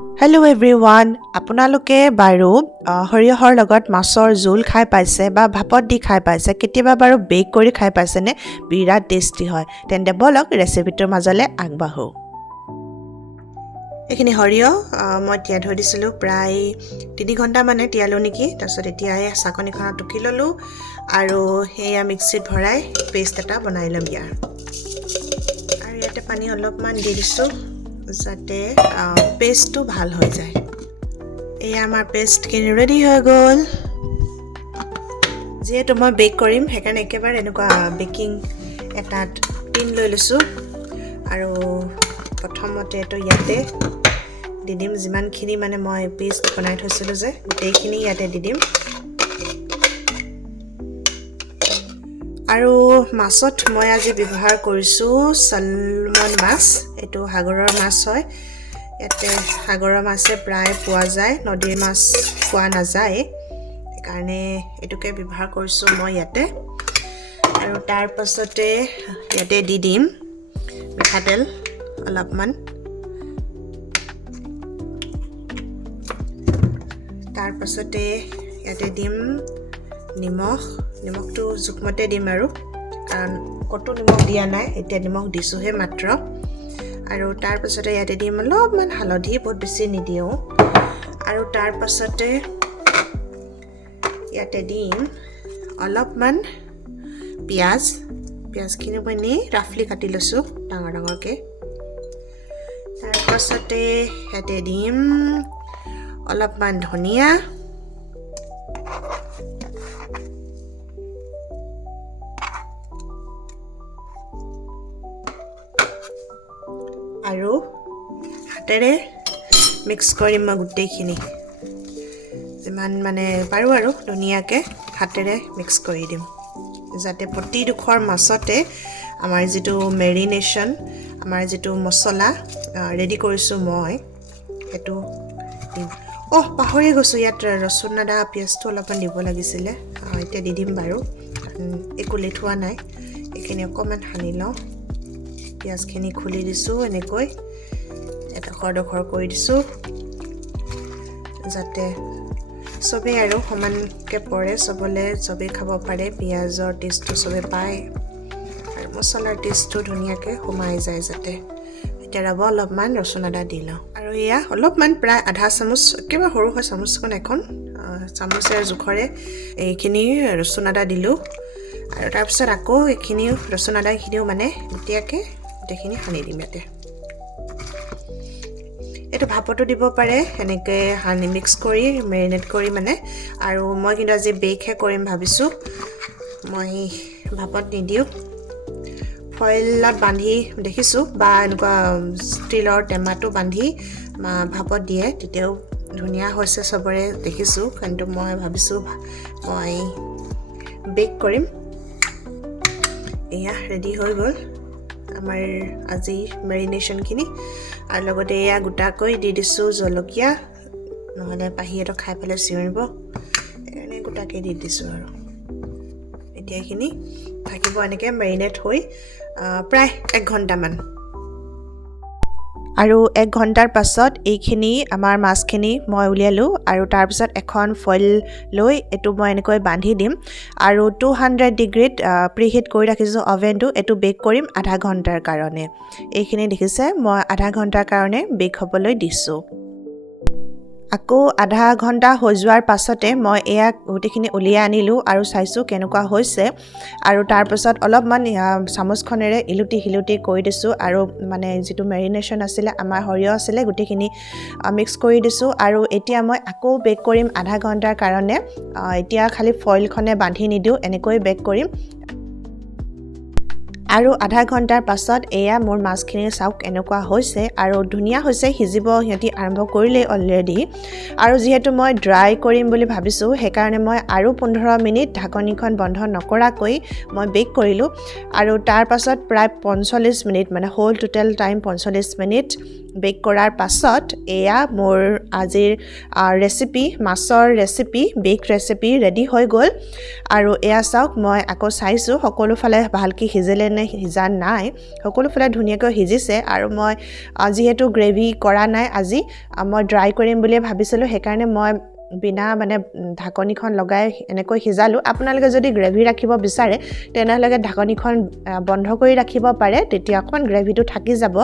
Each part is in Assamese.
Hello everyone, আপোনালোকে বাৰু সৰিয়হৰ লগত মাছৰ জোল খাই পাইছে বা ভাপত দি খাই পাইছে কেতিয়াবা বাৰু বেক কৰি খাই পাইছেনে বিৰাট টেষ্টি হয় তেন্তে বলক ৰেচিপিটোৰ মাজলৈ আগবাঢ়ো এইখিনি সৰিয়হ মই তিয়াই থৈ দিছিলোঁ প্ৰায় 3 ঘণ্টা মানে তিয়ালো নেকি তাৰপিছত এতিয়া এই চাকনিখনত টুকি ল'লো আৰু সেয়া মিক্সিত ভৰাই পেষ্ট এটা বনাই ল'ম ইয়াৰ আৰু ইয়াতে পানী অলপমান দি দিছোঁ যাতে পেষ্টটো ভাল হৈ যায় এয়া আমাৰ পেষ্টখিনি ৰেডি হৈ গ'ল যেহেতু মই বেক কৰিম সেইকাৰণে একেবাৰে এনেকুৱা বেকিং এটা টিন লৈ লৈছোঁ আৰু প্ৰথমতে তো ইয়াতে দি দিম যিমানখিনি মানে মই পেষ্ট বনাই থৈছিলোঁ যে গোটেইখিনি ইয়াতে দি দিম আৰু মাছত মই আজি ব্যৱহাৰ কৰিছোঁ সালমন মাছ এইটো সাগৰৰ মাছ হয় ইয়াতে সাগৰৰ মাছে প্ৰায় পোৱা যায় নদীৰ মাছ পোৱা নাযায় সেইকাৰণে এটোকে ব্যৱহাৰ কৰিছোঁ মই ইয়াতে আৰু তাৰ পাছতে ইয়াতে দি দিম মিঠাতেল অলপমান তাৰ পাছতে ইয়াতে দিম নিমখটো জোখমতে দিম আৰু কাৰণ কতো নিমখ দিয়া নাই এতিয়া নিমখ দিছোহে মাত্ৰ আৰু তাৰ পাছতে ইয়াতে দিম অলপমান হালধি বহুত বেছি নিদিও আৰু তাৰ পাছতে ইয়াতে দিম অলপমান পিয়াজখিনি মই ৰাফলি কাটি লৈছোঁ ডাঙৰকৈ তাৰ পাছতে ইয়াতে দিম অলপমান ধনিয়া আৰু হাতেৰে মিক্স কৰিম মই গোটেইখিনি যিমান মানে পাৰোঁ আৰু ধুনীয়াকৈ হাতেৰে মিক্স কৰি দিম যাতে প্ৰতিডোখৰ মাছতে আমাৰ যিটো মেৰিনেশ্যন আমাৰ যিটো মছলা ৰেডি কৰিছোঁ মই সেইটো দিম পাহৰি গৈছোঁ ইয়াত ৰচুন আদা পিঁয়াজটো অলপমান দিব লাগিছিলে এতিয়া দি দিম বাৰু একো লেট হোৱা নাই এইখিনি অকণমান সানি লওঁ পিঁয়াজখিনি খুলি দিছোঁ এনেকৈ এডোখৰ কৰি দিছোঁ যাতে চবেই আৰু সমানকৈ পৰে চবেই খাব পাৰে পিঁয়াজৰ টেষ্টটো চবেই পায় আৰু মছলাৰ টেষ্টটো ধুনীয়াকৈ সোমাই যায় যাতে এতিয়া ৰ'ব অলপমান ৰচুন আদা দি লওঁ আৰু এয়া অলপমান প্ৰায় আধা চামুচ একেবাৰে সৰু হয় চামুচখন এখন চামুচেৰে জোখৰে এইখিনি ৰচুন আদা দিলোঁ আৰু তাৰপিছত আকৌ এইখিনি ৰচুন আদাখিনিও মানে গোটেইখিনি সানি দিম ইয়াতে এইটো ভাপতো দিব পাৰে এনেকৈ সানি মিক্স কৰি মেৰিনেট কৰি মানে আৰু মই কিন্তু আজি বেকহে কৰিম ভাবিছোঁ মই ভাপত নিদিওঁ ফইলত বান্ধি দেখিছোঁ বা এনেকুৱা ষ্টীলৰ টেমাটো বান্ধি ভাপত দিয়ে তেতিয়াও ধুনীয়া হৈছে চবৰে দেখিছোঁ কিন্তু মই ভাবিছোঁ মই বেক কৰিম এয়া ৰেডি হৈ গ'ল আমাৰ আজি মেৰিনেশ্যনখিনি আৰু লগতে এয়া গোটাকৈ দি দিছোঁ জলকীয়া নহ'লে পাহিহঁতক খাই পেলাই চিঞৰিব সেইকাৰণে গোটাকৈ দি দিছোঁ আৰু এতিয়া এইখিনি থাকিব এনেকৈ মেৰিনেট হৈ প্ৰায় 1 ঘণ্টামান আৰু 1 ঘণ্টাৰ পাছত এইখিনি আমাৰ মাছখিনি মই উলিয়ালোঁ আৰু তাৰপিছত এখন ফইল লৈ এইটো মই এনেকৈ বান্ধি দিম আৰু 200 ডিগ্ৰীত প্ৰিহিট কৰি ৰাখিছোঁ অভেনটো এইটো বেক কৰিম আধা ঘণ্টাৰ কাৰণে এইখিনি দেখিছে মই আধা ঘণ্টাৰ কাৰণে বেক হ'বলৈ দিছোঁ আকৌ আধা ঘণ্টা হৈ যোৱাৰ পাছতে মই এয়া গোটেইখিনি উলিয়াই আনিলোঁ আৰু চাইছোঁ কেনেকুৱা হৈছে আৰু তাৰপিছত অলপমান চামুচখনেৰে ইলুটি কৰি দিছোঁ আৰু মানে যিটো মেৰিনেশ্যন আছিলে আমাৰ সৰিয়হ আছিলে গোটেইখিনি মিক্স কৰি দিছোঁ আৰু এতিয়া মই আকৌ বেক কৰিম আধা ঘণ্টাৰ কাৰণে এতিয়া খালি ফইলখনে বান্ধি নিদিওঁ এনেকৈ বেক কৰিম আৰু আধা ঘণ্টাৰ পাছত এয়া মোৰ মাছখিনি চাওক এনেকুৱা হৈছে আৰু ধুনীয়া হৈছে সিজিব সিহঁতি আৰম্ভ কৰিলেই অলৰেডি আৰু যিহেতু মই ড্ৰাই কৰিম বুলি ভাবিছোঁ সেইকাৰণে মই আৰু 15 মিনিট ঢাকনিখন বন্ধ নকৰাকৈ মই বেক কৰিলোঁ আৰু তাৰ পাছত প্ৰায় 45 মিনিট মানে whole total time 45 minute bake কৰাৰ পাছত এয়া মোৰ আজিৰ ৰেচিপি মাছৰ ৰেচিপি বেক ৰেচিপি ৰেডি হৈ গ'ল আৰু এয়া চাওক মই আকৌ চাইছোঁ সকলোফালে ভালকৈ সিজিলে নে সিজা নাই সকলোফালে ধুনীয়াকৈ সিজিছে আৰু মই যিহেতু গ্ৰেভি কৰা নাই আজি মই ড্ৰাই কৰিম বুলি ভাবিছিলোঁ সেইকাৰণে মই বিনা মানে ঢাকনিখন লগাই এনেকৈ সিজালোঁ আপোনালোকে যদি গ্ৰেভি ৰাখিব বিচাৰে তেনেহ'লে ঢাকনিখন বন্ধ কৰি ৰাখিব পাৰে তেতিয়া অকণমান গ্ৰেভিটো থাকি যাব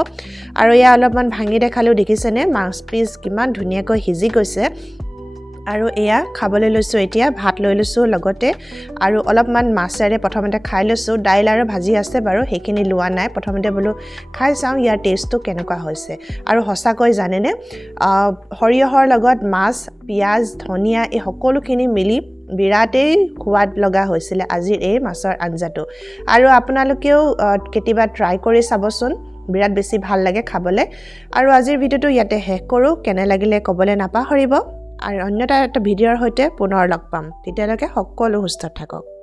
আৰু এয়া অলপমান ভাঙি দেখালেও দেখিছেনে মাছ পিচ কিমান ধুনীয়াকৈ সিজি গৈছে আৰু এয়া খাবলৈ লৈছোঁ এতিয়া ভাত লৈ লৈছোঁ লগতে আৰু অলপমান মাছেৰে প্ৰথমতে খাই লৈছোঁ দাইল আৰু ভাজি আছে বাৰু সেইখিনি লোৱা নাই প্ৰথমতে বোলো খাই চাওঁ ইয়াৰ টেষ্টটো কেনেকুৱা হৈছে আৰু সঁচাকৈ জানেনে সৰিয়হৰ লগত মাছ পিঁয়াজ ধনিয়া এই সকলোখিনি মিলি বিৰাটেই সোৱাদ লগা হৈছিলে আজিৰ এই মাছৰ আঞ্জাটো আৰু আপোনালোকেও কেতিয়াবা ট্ৰাই কৰি চাবচোন বিৰাট বেছি ভাল লাগে খাবলৈ আৰু আজিৰ ভিডিঅ'টো ইয়াতে শেষ কৰোঁ কেনে লাগিলে ক'বলৈ নাপাহৰিব আৰু অন্য এটা ভিডিঅ'ৰ সৈতে পুনৰ লগ পাম তেতিয়ালৈকে সকলো সুস্থ থাকক